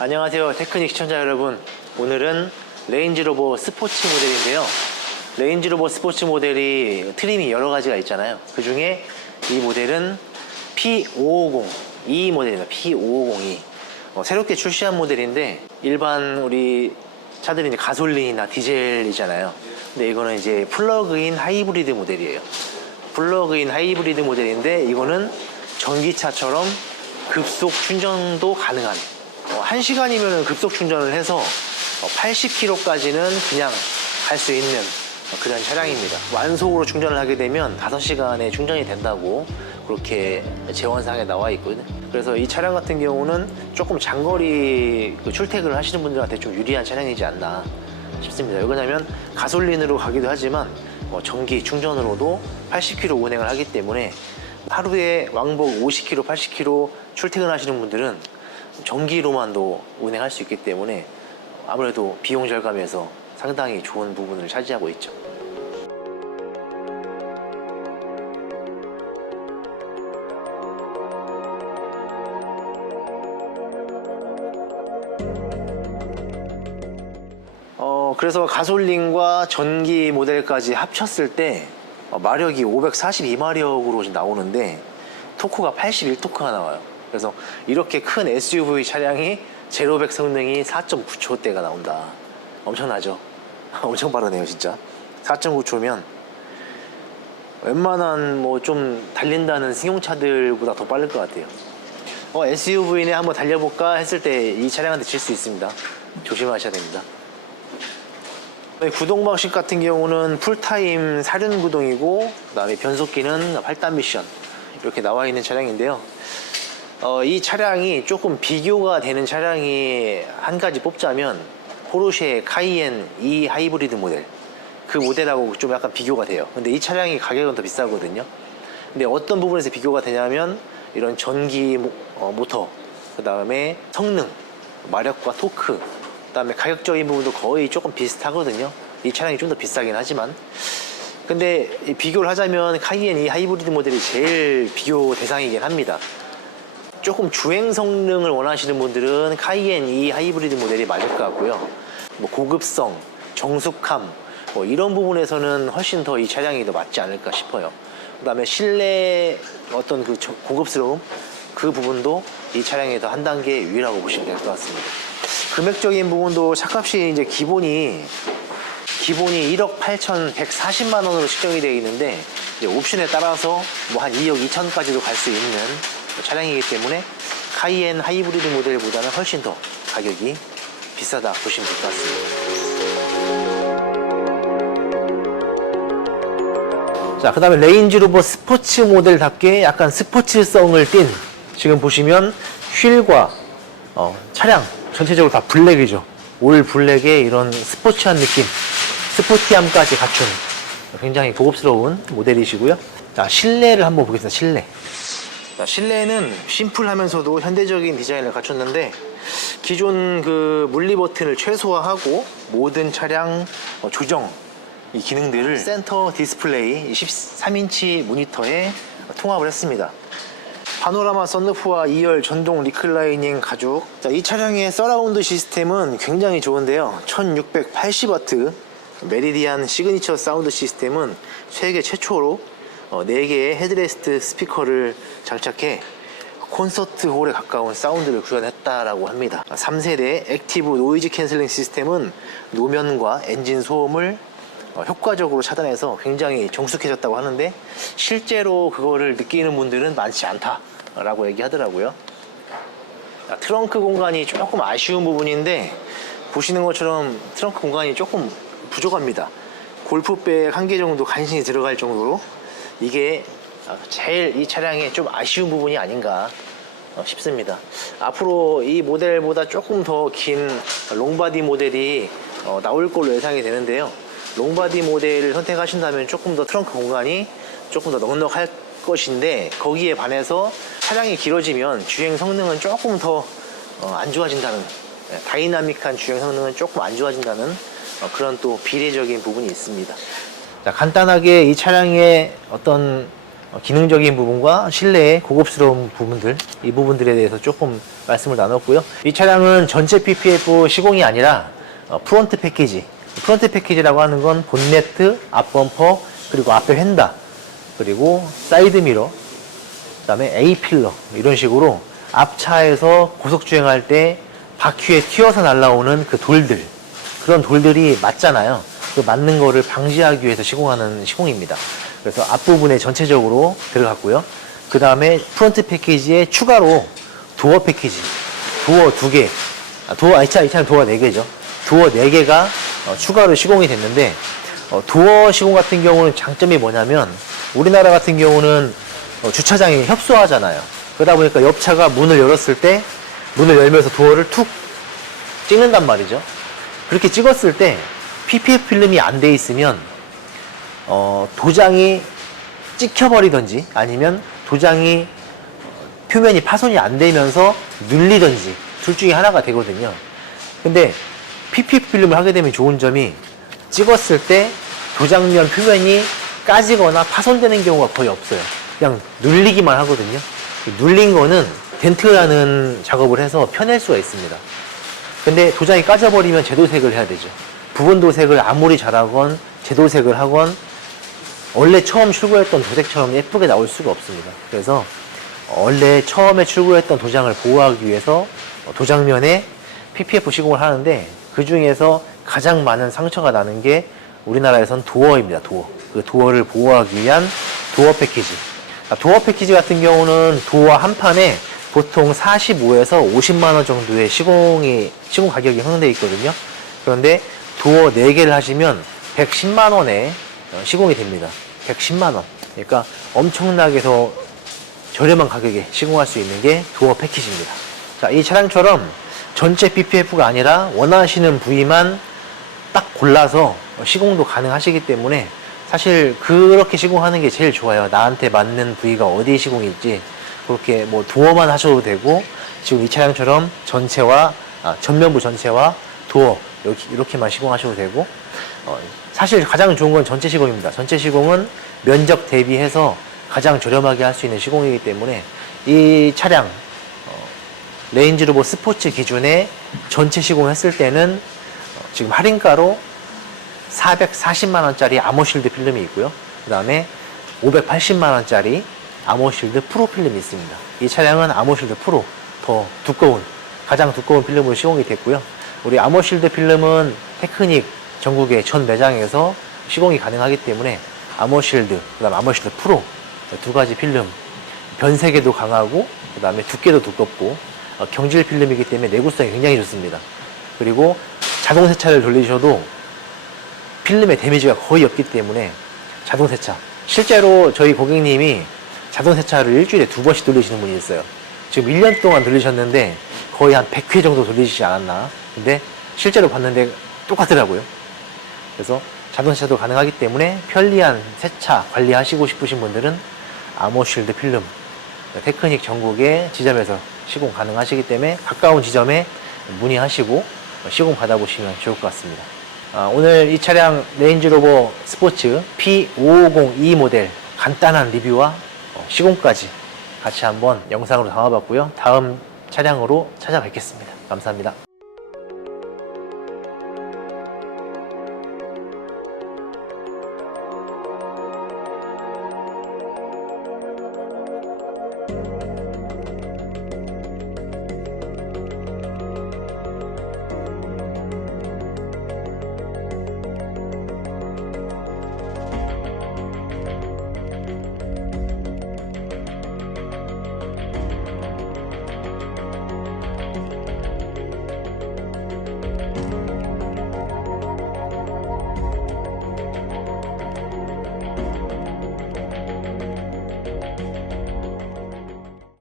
안녕하세요, 테크닉 시청자 여러분. 오늘은 레인지로버 스포츠 모델인데요. 레인지로버 스포츠 모델이 트림이 여러 가지가 있잖아요. 그 중에 이 모델은 P550E 모델입니다. P550E. 새롭게 출시한 모델인데, 일반 우리 차들이 이제 가솔린이나 디젤이잖아요. 근데 이거는 이제 플러그인 하이브리드 모델이에요. 플러그인 하이브리드 모델인데, 이거는 전기차처럼 급속 충전도 가능한, 1시간이면 급속 충전을 해서 80km까지는 그냥 갈 수 있는 그런 차량입니다. 완속으로 충전을 하게 되면 5시간에 충전이 된다고 그렇게 제원사항에 나와 있거든요. 그래서 이 차량 같은 경우는 조금 장거리 출퇴근을 하시는 분들한테 좀 유리한 차량이지 않나 싶습니다. 왜냐하면 가솔린으로 가기도 하지만 전기 충전으로도 80km 운행을 하기 때문에 하루에 왕복 50km, 80km 출퇴근하시는 분들은 전기로만도 운행할 수 있기 때문에 아무래도 비용 절감에서 상당히 좋은 부분을 차지하고 있죠. 그래서 가솔린과 전기 모델까지 합쳤을 때 마력이 542마력으로 나오는데 토크가 81토크가 나와요. 그래서 이렇게 큰 SUV 차량이 제로100 성능이 4.9초대가 나온다. 엄청나죠? 엄청 빠르네요, 진짜. 4.9초면 웬만한 좀 달린다는 승용차들보다 더 빠를 것 같아요. SUV네 한번 달려볼까 했을 때 이 차량한테 질 수 있습니다. 조심하셔야 됩니다. 구동 방식 같은 경우는 풀타임 사륜 구동이고, 그 다음에 변속기는 8단 미션 이렇게 나와 있는 차량인데요. 이 차량이 조금 비교가 되는 차량이 한 가지 뽑자면 포르쉐 카이엔 E 하이브리드 모델, 그 모델하고 좀 약간 비교가 돼요. 근데 이 차량이 가격은 더 비싸거든요. 근데 어떤 부분에서 비교가 되냐면 이런 전기 모터, 그 다음에 성능, 마력과 토크, 그 다음에 가격적인 부분도 거의 조금 비슷하거든요. 이 차량이 좀 더 비싸긴 하지만, 근데 비교를 하자면 카이엔 E 하이브리드 모델이 제일 비교 대상이긴 합니다. 조금 주행 성능을 원하시는 분들은 카이엔 E 하이브리드 모델이 맞을 것 같고요. 고급성, 정숙함 이런 부분에서는 훨씬 더 이 차량이 더 맞지 않을까 싶어요. 그 다음에 실내 어떤 그 고급스러움, 그 부분도 이 차량이 더 한 단계 위라고 보시면 될 것 같습니다. 금액적인 부분도 차값이 이제 기본이 1억 8,140만 원으로 측정이 되어 있는데, 이제 옵션에 따라서 한 2억 2천까지도 갈 수 있는 차량이기 때문에 카이엔 하이브리드 모델보다는 훨씬 더 가격이 비싸다 보시면 될 것 같습니다. 자, 그 다음에 레인지로버 스포츠 모델답게 약간 스포츠성을 띤, 지금 보시면 휠과 차량 전체적으로 다 블랙이죠. 올 블랙에 이런 스포츠한 느낌, 스포티함까지 갖춘 굉장히 고급스러운 모델이시고요. 자, 실내를 한번 보겠습니다. 실내. 자, 실내는 심플하면서도 현대적인 디자인을 갖췄는데, 기존 그 물리 버튼을 최소화하고 모든 차량 조정 이 기능들을 센터 디스플레이 13인치 모니터에 통합을 했습니다. 파노라마 썬루프와 2열 전동 리클라이닝 가죽. 자, 이 차량의 서라운드 시스템은 굉장히 좋은데요. 1680W 메리디안 시그니처 사운드 시스템은 세계 최초로 4개의 헤드레스트 스피커를 장착해 콘서트홀에 가까운 사운드를 구현했다라고 합니다. 3세대 액티브 노이즈 캔슬링 시스템은 노면과 엔진 소음을 효과적으로 차단해서 굉장히 정숙해졌다고 하는데, 실제로 그거를 느끼는 분들은 많지 않다라고 얘기하더라고요. 트렁크 공간이 조금 아쉬운 부분인데, 보시는 것처럼 트렁크 공간이 조금 부족합니다. 골프백 1개 정도 간신히 들어갈 정도로, 이게 제일 이 차량의 좀 아쉬운 부분이 아닌가 싶습니다. 앞으로 이 모델보다 조금 더 긴 롱바디 모델이 나올 걸로 예상이 되는데요. 롱바디 모델을 선택하신다면 조금 더 트렁크 공간이 조금 더 넉넉할 것인데, 거기에 반해서 차량이 길어지면 주행 성능은 조금 더 안 좋아진다는, 다이나믹한 주행 성능은 조금 안 좋아진다는 그런 또 비례적인 부분이 있습니다. 자, 간단하게 이 차량의 어떤 기능적인 부분과 실내의 고급스러운 부분들, 이 부분들에 대해서 조금 말씀을 나눴고요. 이 차량은 전체 PPF 시공이 아니라 프론트 패키지, 프론트 패키지라고 하는 건 본네트, 앞범퍼, 그리고 앞에 휀다, 그리고 사이드 미러, 그 다음에 A필러, 이런 식으로 앞차에서 고속주행할 때 바퀴에 튀어서 날라오는 그 돌들, 그런 돌들이 맞잖아요. 그 맞는 거를 방지하기 위해서 시공하는 시공입니다. 그래서 앞부분에 전체적으로 들어갔고요. 그 다음에 프론트 패키지에 추가로 도어 패키지, 도어 2개, 이 차는 도어 4개죠. 도어 4개가 추가로 시공이 됐는데, 도어 시공 같은 경우는 장점이 뭐냐면, 우리나라 같은 경우는 주차장이 협소하잖아요. 그러다 보니까 옆차가 문을 열었을 때, 문을 열면서 도어를 툭 찍는단 말이죠. 그렇게 찍었을 때, PPF 필름이 안 돼 있으면, 도장이 찍혀버리던지, 아니면 도장이 표면이 파손이 안 되면서 눌리던지, 둘 중에 하나가 되거든요. 근데 PPF 필름을 하게 되면 좋은 점이, 찍었을 때 도장면 표면이 까지거나 파손되는 경우가 거의 없어요. 그냥 눌리기만 하거든요. 눌린 거는 덴트라는 작업을 해서 펴낼 수가 있습니다. 근데 도장이 까져버리면 재도색을 해야 되죠. 부분 도색을 아무리 잘하건 재도색을 하건 원래 처음 출고했던 도색처럼 예쁘게 나올 수가 없습니다. 그래서 원래 처음에 출고했던 도장을 보호하기 위해서 도장면에 PPF 시공을 하는데, 그 중에서 가장 많은 상처가 나는 게 우리나라에선 도어입니다. 도어. 그 도어를 보호하기 위한 도어 패키지. 도어 패키지 같은 경우는 도어 한 판에 보통 45에서 50만 원 정도의 시공 가격이 형성되어 있거든요. 그런데 도어 4개를 하시면 110만 원에 시공이 됩니다. 110만 원. 그러니까 엄청나게 더 저렴한 가격에 시공할 수 있는 게 도어 패키지입니다. 자, 이 차량처럼 전체 PPF가 아니라 원하시는 부위만 딱 골라서 시공도 가능하시기 때문에, 사실 그렇게 시공하는 게 제일 좋아요. 나한테 맞는 부위가 어디에 시공일지. 그렇게 뭐 도어만 하셔도 되고, 지금 이 차량처럼 전면부 전체와 도어 이렇게만 시공하셔도 되고, 사실 가장 좋은 건 전체 시공입니다. 전체 시공은 면적 대비해서 가장 저렴하게 할 수 있는 시공이기 때문에, 이 차량 레인지로버 스포츠 기준에 전체 시공했을 때는 지금 할인가로 440만 원짜리 아모실드 필름이 있고요. 그 다음에 580만 원짜리 아모실드 프로 필름이 있습니다. 이 차량은 아모실드 프로, 더 두꺼운, 가장 두꺼운 필름으로 시공이 됐고요. 우리 아모실드 필름은 테크닉 전국의 전 매장에서 시공이 가능하기 때문에 아모실드, 그 다음에 아모실드 프로, 두 가지 필름, 변색에도 강하고, 그 다음에 두께도 두껍고, 경질 필름이기 때문에 내구성이 굉장히 좋습니다. 그리고 자동 세차를 돌리셔도 필름의 데미지가 거의 없기 때문에 자동 세차. 실제로 저희 고객님이 자동 세차를 일주일에 2번씩 돌리시는 분이 있어요. 지금 1년 동안 돌리셨는데 거의 한 100회 정도 돌리시지 않았나. 근데 실제로 봤는데 똑같더라고요. 그래서 자동 세차도 가능하기 때문에 편리한 세차 관리하시고 싶으신 분들은 아모실드 필름, 테크닉 전국의 지점에서 시공 가능하시기 때문에 가까운 지점에 문의하시고 시공 받아보시면 좋을 것 같습니다. 오늘 이 차량 레인지로버 스포츠 P550E 모델 간단한 리뷰와 시공까지 같이 한번 영상으로 담아봤고요. 다음 차량으로 찾아뵙겠습니다. 감사합니다.